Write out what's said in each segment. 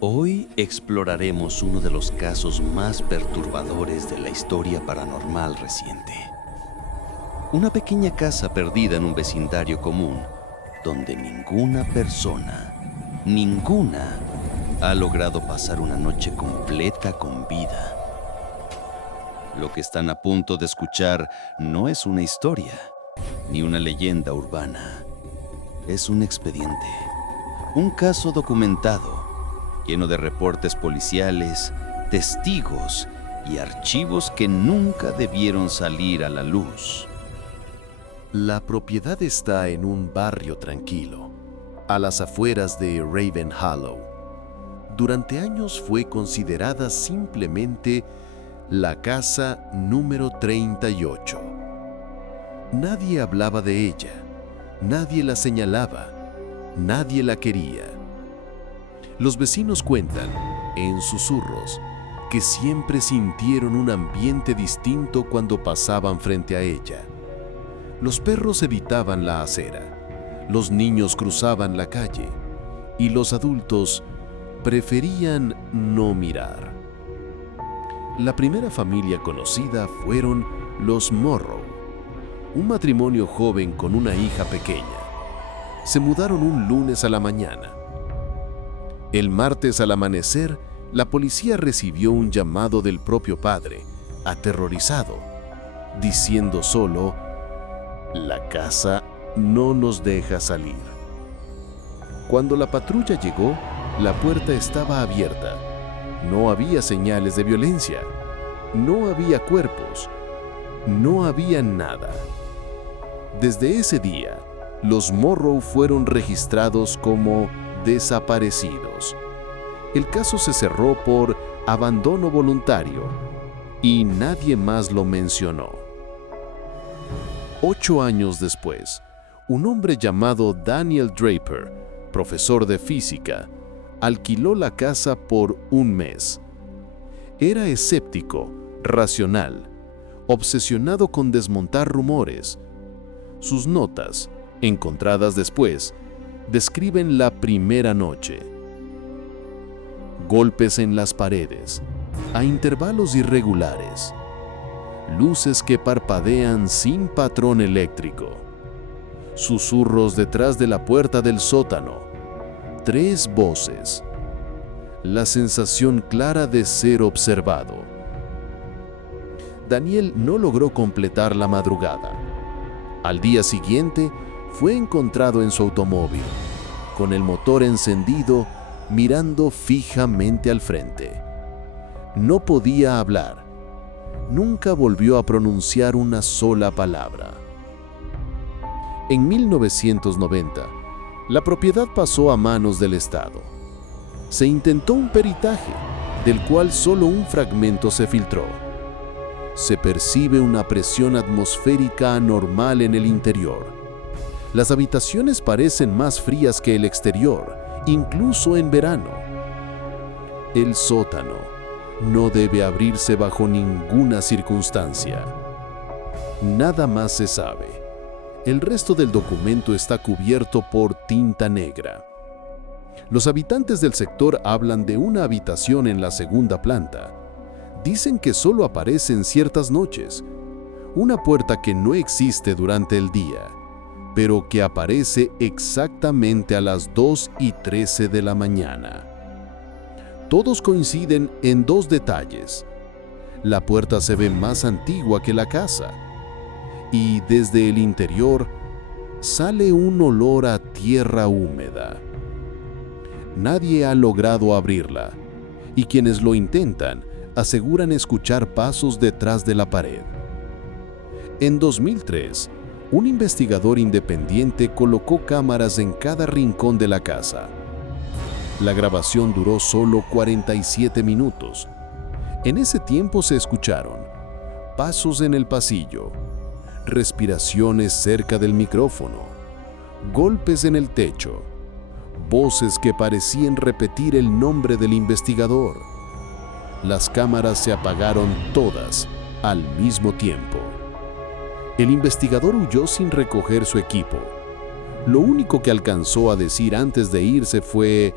Hoy exploraremos uno de los casos más perturbadores de la historia paranormal reciente. Una pequeña casa perdida en un vecindario común, donde ninguna, ha logrado pasar una noche completa con vida. Lo que están a punto de escuchar no es una historia, ni una leyenda urbana. Es un expediente, un caso documentado, lleno de reportes policiales, testigos y archivos que nunca debieron salir a la luz. La propiedad está en un barrio tranquilo, a las afueras de Raven Hollow. Durante años fue considerada simplemente la casa número 38. Nadie hablaba de ella, nadie la señalaba, nadie la quería. Los vecinos cuentan, en susurros, que siempre sintieron un ambiente distinto cuando pasaban frente a ella. Los perros evitaban la acera, los niños cruzaban la calle y los adultos preferían no mirar. La primera familia conocida fueron los Morrow, un matrimonio joven con una hija pequeña. Se mudaron un lunes a la mañana. El martes al amanecer, la policía recibió un llamado del propio padre, aterrorizado, diciendo solo: "La casa no nos deja salir". Cuando la patrulla llegó, la puerta estaba abierta. No había señales de violencia, no había cuerpos, no había nada. Desde ese día, los Morrow fueron registrados como desaparecidos. El caso se cerró por abandono voluntario y nadie más lo mencionó. 8 años después, un hombre llamado Daniel Draper, profesor de física, alquiló la casa por un mes. Era escéptico, racional, obsesionado con desmontar rumores. Sus notas, encontradas después, describen la primera noche. Golpes en las paredes, a intervalos irregulares. Luces que parpadean sin patrón eléctrico. Susurros detrás de la puerta del sótano. 3 voces. La sensación clara de ser observado. Daniel no logró completar la madrugada. Al día siguiente, fue encontrado en su automóvil, con el motor encendido, mirando fijamente al frente. No podía hablar. Nunca volvió a pronunciar una sola palabra. En 1990, la propiedad pasó a manos del Estado. Se intentó un peritaje, del cual solo un fragmento se filtró. Se percibe una presión atmosférica anormal en el interior. Las habitaciones parecen más frías que el exterior, incluso en verano. El sótano no debe abrirse bajo ninguna circunstancia. Nada más se sabe. El resto del documento está cubierto por tinta negra. Los habitantes del sector hablan de una habitación en la segunda planta. Dicen que solo aparece en ciertas noches. Una puerta que no existe durante el día, pero que aparece exactamente a las 2:13 de la mañana. Todos coinciden en 2 detalles. La puerta se ve más antigua que la casa. Y desde el interior sale un olor a tierra húmeda. Nadie ha logrado abrirla, y quienes lo intentan aseguran escuchar pasos detrás de la pared. En 2003, un investigador independiente colocó cámaras en cada rincón de la casa. La grabación duró solo 47 minutos. En ese tiempo se escucharon pasos en el pasillo, respiraciones cerca del micrófono, golpes en el techo, voces que parecían repetir el nombre del investigador. Las cámaras se apagaron todas al mismo tiempo. El investigador huyó sin recoger su equipo. Lo único que alcanzó a decir antes de irse fue: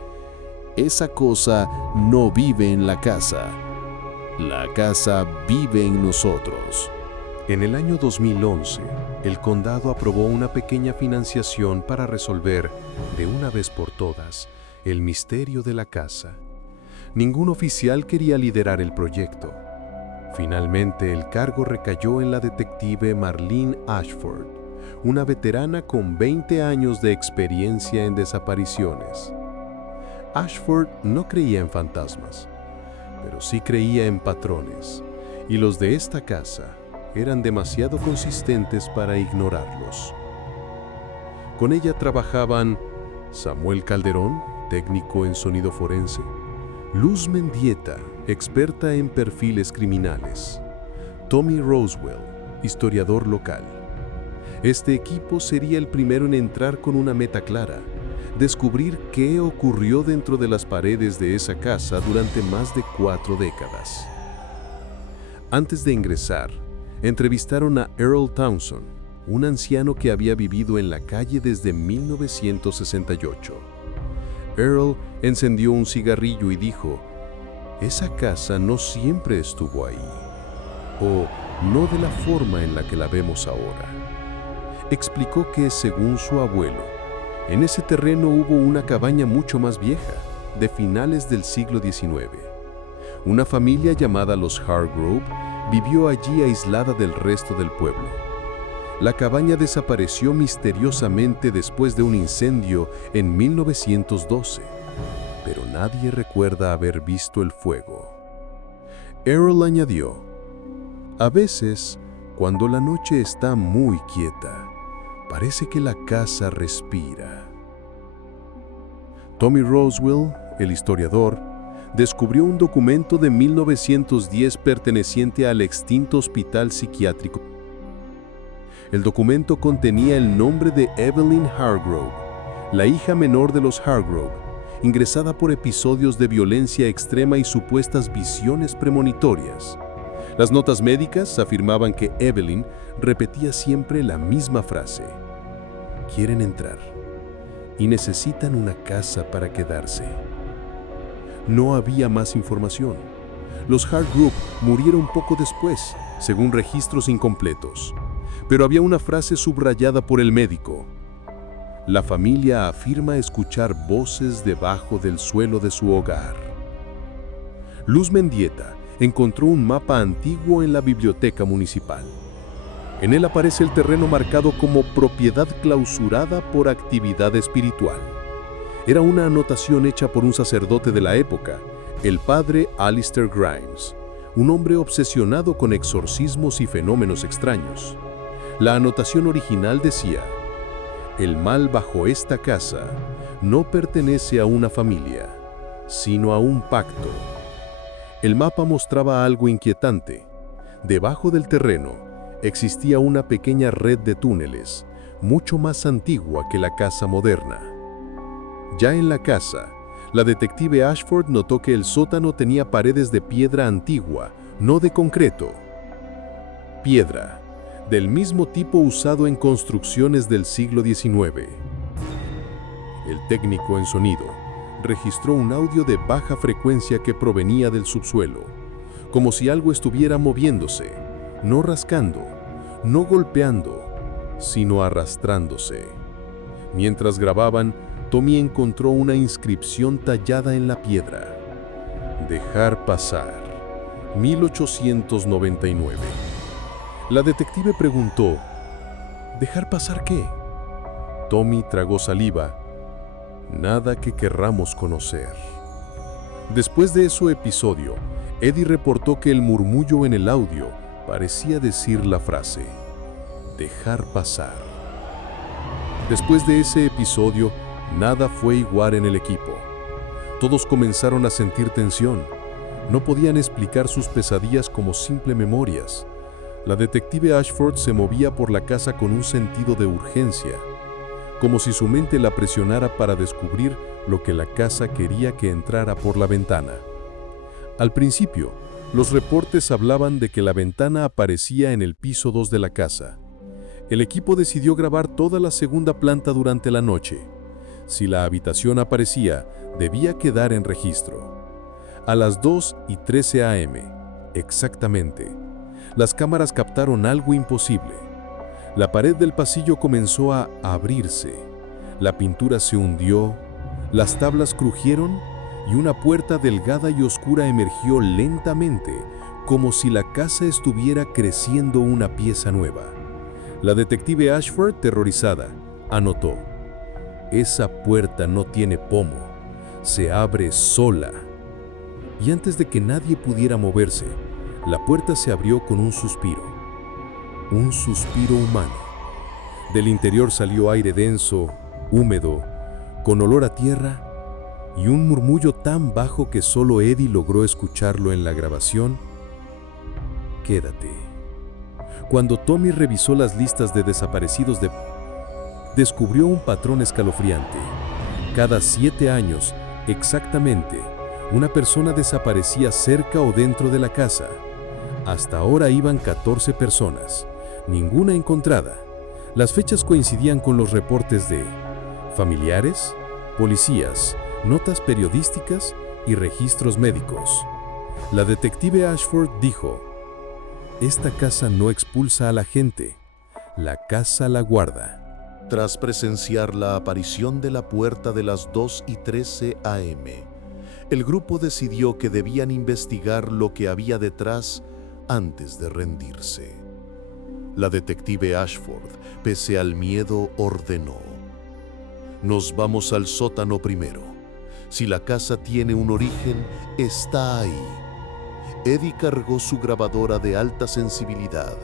esa cosa no vive en la casa. La casa vive en nosotros. En el año 2011, el condado aprobó una pequeña financiación para resolver, de una vez por todas, el misterio de la casa. Ningún oficial quería liderar el proyecto. Finalmente, el cargo recayó en la detective Marlene Ashford, una veterana con 20 años de experiencia en desapariciones. Ashford no creía en fantasmas, pero sí creía en patrones, y los de esta casa eran demasiado consistentes para ignorarlos. Con ella trabajaban Samuel Calderón, técnico en sonido forense; Luz Mendieta, experta en perfiles criminales; Tommy Roswell, historiador local. Este equipo sería el primero en entrar con una meta clara: descubrir qué ocurrió dentro de las paredes de esa casa durante más de 4 décadas. Antes de ingresar, entrevistaron a Earl Townsend, un anciano que había vivido en la calle desde 1968. Earl encendió un cigarrillo y dijo: «Esa casa no siempre estuvo ahí, o no de la forma en la que la vemos ahora». Explicó que, según su abuelo, en ese terreno hubo una cabaña mucho más vieja, de finales del siglo XIX. Una familia llamada los Hargrove vivió allí aislada del resto del pueblo. La cabaña desapareció misteriosamente después de un incendio en 1912, pero nadie recuerda haber visto el fuego. Earl añadió: «A veces, cuando la noche está muy quieta, parece que la casa respira». Tommy Roswell, el historiador, descubrió un documento de 1910 perteneciente al extinto hospital psiquiátrico. El documento contenía el nombre de Evelyn Hargrove, la hija menor de los Hargrove, ingresada por episodios de violencia extrema y supuestas visiones premonitorias. Las notas médicas afirmaban que Evelyn repetía siempre la misma frase: «Quieren entrar y necesitan una casa para quedarse». No había más información. Los Hargrove murieron poco después, según registros incompletos. Pero había una frase subrayada por el médico: «La familia afirma escuchar voces debajo del suelo de su hogar». Luz Mendieta encontró un mapa antiguo en la biblioteca municipal. En él aparece el terreno marcado como propiedad clausurada por actividad espiritual. Era una anotación hecha por un sacerdote de la época, el padre Alistair Grimes, un hombre obsesionado con exorcismos y fenómenos extraños. La anotación original decía: «El mal bajo esta casa no pertenece a una familia, sino a un pacto». El mapa mostraba algo inquietante. Debajo del terreno existía una pequeña red de túneles, mucho más antigua que la casa moderna. Ya en la casa, la detective Ashford notó que el sótano tenía paredes de piedra antigua, no de concreto. Piedra, del mismo tipo usado en construcciones del siglo XIX. El técnico en sonido registró un audio de baja frecuencia que provenía del subsuelo, como si algo estuviera moviéndose, no rascando, no golpeando, sino arrastrándose. Mientras grababan, Tommy encontró una inscripción tallada en la piedra: «Dejar pasar, 1899». La detective preguntó: «¿Dejar pasar qué?». Tommy tragó saliva: «Nada que querramos conocer». Después de ese episodio, Eddie reportó que el murmullo en el audio parecía decir la frase: «dejar pasar». Después de ese episodio, nada fue igual en el equipo. Todos comenzaron a sentir tensión. No podían explicar sus pesadillas como simple memorias. La detective Ashford se movía por la casa con un sentido de urgencia, como si su mente la presionara para descubrir lo que la casa quería que entrara por la ventana. Al principio, los reportes hablaban de que la ventana aparecía en el piso 2 de la casa. El equipo decidió grabar toda la segunda planta durante la noche. Si la habitación aparecía, debía quedar en registro. A las 2:13 a.m., exactamente, las cámaras captaron algo imposible. La pared del pasillo comenzó a abrirse, la pintura se hundió, las tablas crujieron y una puerta delgada y oscura emergió lentamente, como si la casa estuviera creciendo una pieza nueva. La detective Ashford, terrorizada, anotó: «Esa puerta no tiene pomo, se abre sola». Y antes de que nadie pudiera moverse, la puerta se abrió con un suspiro humano. Del interior salió aire denso, húmedo, con olor a tierra y un murmullo tan bajo que solo Eddie logró escucharlo en la grabación: «Quédate». Cuando Tommy revisó las listas de desaparecidos descubrió un patrón escalofriante. Cada 7 años, exactamente, una persona desaparecía cerca o dentro de la casa. Hasta ahora iban 14 personas, ninguna encontrada. Las fechas coincidían con los reportes de familiares, policías, notas periodísticas y registros médicos. La detective Ashford dijo: «Esta casa no expulsa a la gente, la casa la guarda». Tras presenciar la aparición de la puerta de las 2:13 a.m., el grupo decidió que debían investigar lo que había detrás antes de rendirse. La detective Ashford, pese al miedo, ordenó: «Nos vamos al sótano primero. Si la casa tiene un origen, está ahí». Eddie cargó su grabadora de alta sensibilidad.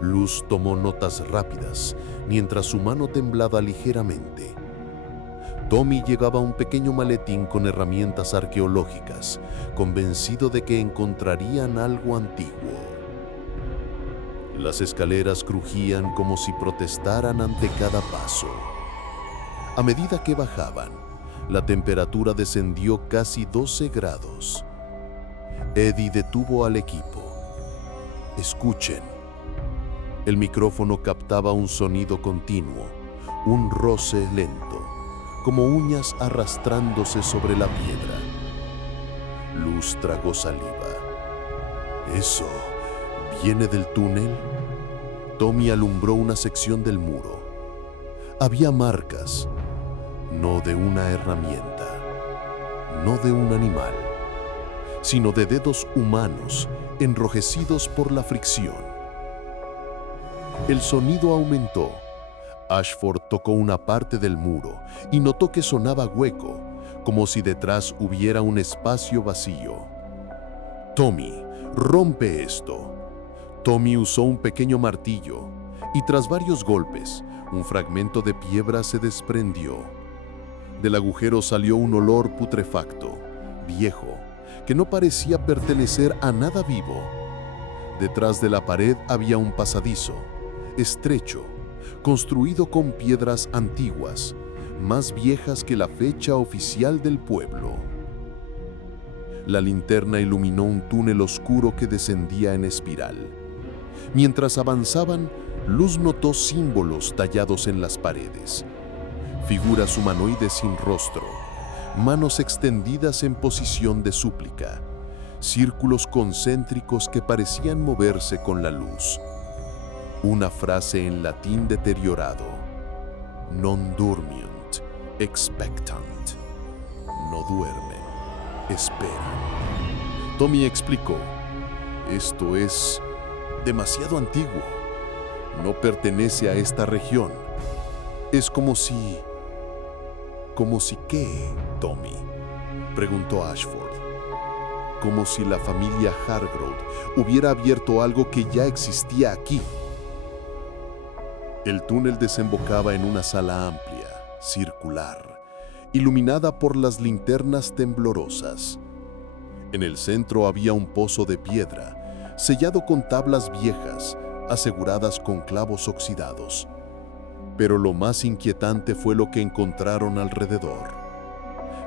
Luz tomó notas rápidas, mientras su mano temblaba ligeramente. Tommy llevaba un pequeño maletín con herramientas arqueológicas, convencido de que encontrarían algo antiguo. Las escaleras crujían como si protestaran ante cada paso. A medida que bajaban, la temperatura descendió casi 12 grados. Eddie detuvo al equipo. «Escuchen». El micrófono captaba un sonido continuo, un roce lento, como uñas arrastrándose sobre la piedra. Luz tragó saliva. «¿Eso viene del túnel?» Tommy alumbró una sección del muro. Había marcas, no de una herramienta, no de un animal, sino de dedos humanos enrojecidos por la fricción. El sonido aumentó. Ashford tocó una parte del muro y notó que sonaba hueco, como si detrás hubiera un espacio vacío. «Tommy, rompe esto». Tommy usó un pequeño martillo y tras varios golpes, un fragmento de piedra se desprendió. Del agujero salió un olor putrefacto, viejo, que no parecía pertenecer a nada vivo. Detrás de la pared había un pasadizo, estrecho, construido con piedras antiguas, más viejas que la fecha oficial del pueblo. La linterna iluminó un túnel oscuro que descendía en espiral. Mientras avanzaban, Luz notó símbolos tallados en las paredes. Figuras humanoides sin rostro, manos extendidas en posición de súplica, círculos concéntricos que parecían moverse con la luz. Una frase en latín deteriorado: «Non dormiunt, expectant». No duermen, esperan. Tommy explicó: «Esto es demasiado antiguo. No pertenece a esta región. Es como si... ¿Cómo si qué, Tommy?», preguntó Ashford. «Como si la familia Hargrove hubiera abierto algo que ya existía aquí». El túnel desembocaba en una sala amplia, circular, iluminada por las linternas temblorosas. En el centro había un pozo de piedra, sellado con tablas viejas, aseguradas con clavos oxidados. Pero lo más inquietante fue lo que encontraron alrededor.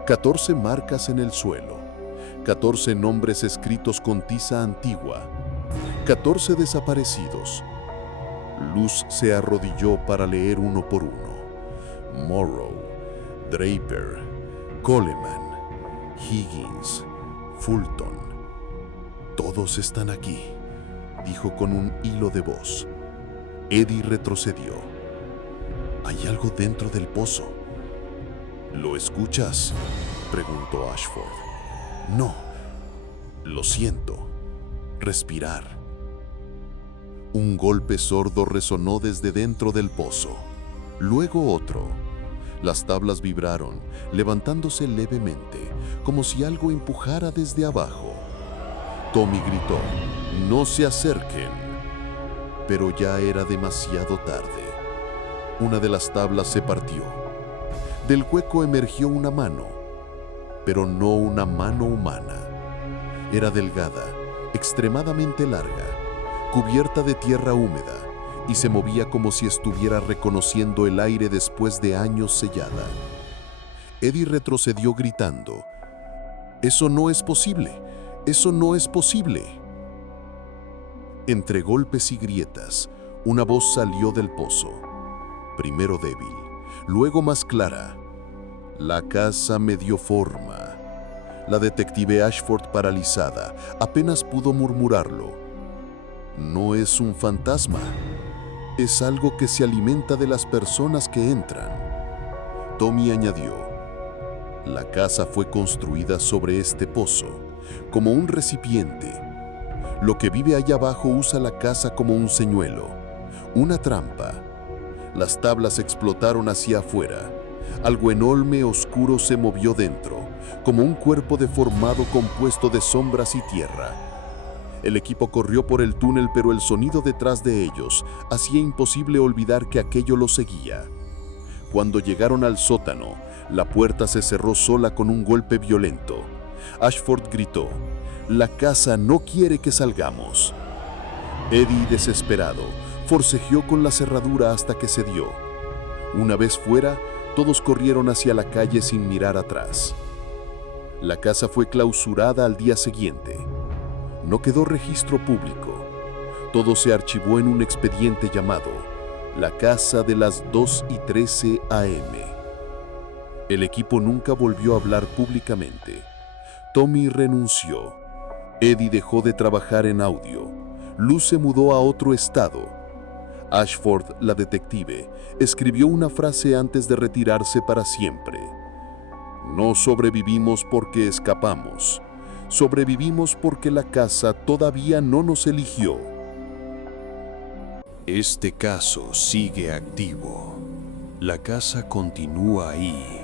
14 marcas en el suelo, 14 nombres escritos con tiza antigua, 14 desaparecidos. Luz se arrodilló para leer uno por uno: Morrow, Draper, Coleman, Higgins, Fulton. Todos están aquí, dijo con un hilo de voz. Eddie retrocedió. Hay algo dentro del pozo. ¿Lo escuchas?, preguntó Ashford. No, lo siento. Respirar. Un golpe sordo resonó desde dentro del pozo. Luego otro. Las tablas vibraron, levantándose levemente, como si algo empujara desde abajo. Tommy gritó: «¡No se acerquen!». Pero ya era demasiado tarde. Una de las tablas se partió. Del hueco emergió una mano, pero no una mano humana. Era delgada, extremadamente larga, cubierta de tierra húmeda, y se movía como si estuviera reconociendo el aire después de años sellada. Eddie retrocedió gritando: «¡Eso no es posible! ¡Eso no es posible!». Entre golpes y grietas, una voz salió del pozo. Primero débil, luego más clara. La casa me dio forma. La detective Ashford, paralizada, apenas pudo murmurarlo. No es un fantasma. Es algo que se alimenta de las personas que entran. Tommy añadió: la casa fue construida sobre este pozo, como un recipiente. Lo que vive allá abajo usa la casa como un señuelo, una trampa. Las tablas explotaron hacia afuera. Algo enorme, oscuro, se movió dentro, como un cuerpo deformado compuesto de sombras y tierra. El equipo corrió por el túnel, pero el sonido detrás de ellos hacía imposible olvidar que aquello los seguía. Cuando llegaron al sótano, la puerta se cerró sola con un golpe violento. Ashford gritó: «La casa no quiere que salgamos». Eddie, desesperado, forcejeó con la cerradura hasta que cedió. Una vez fuera, todos corrieron hacia la calle sin mirar atrás. La casa fue clausurada al día siguiente. No quedó registro público. Todo se archivó en un expediente llamado La Casa de las 2:13 a.m. El equipo nunca volvió a hablar públicamente. Tommy renunció. Eddie dejó de trabajar en audio. Luz se mudó a otro estado. Ashford, la detective, escribió una frase antes de retirarse para siempre. No sobrevivimos porque escapamos. Sobrevivimos porque la casa todavía no nos eligió. Este caso sigue activo. La casa continúa ahí,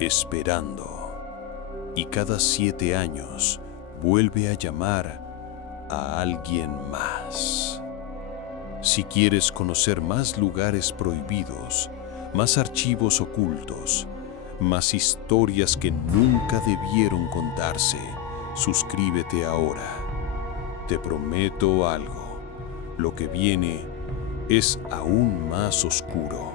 esperando. Y cada 7 años vuelve a llamar a alguien más. Si quieres conocer más lugares prohibidos, más archivos ocultos, más historias que nunca debieron contarse, suscríbete ahora. Te prometo algo. Lo que viene es aún más oscuro.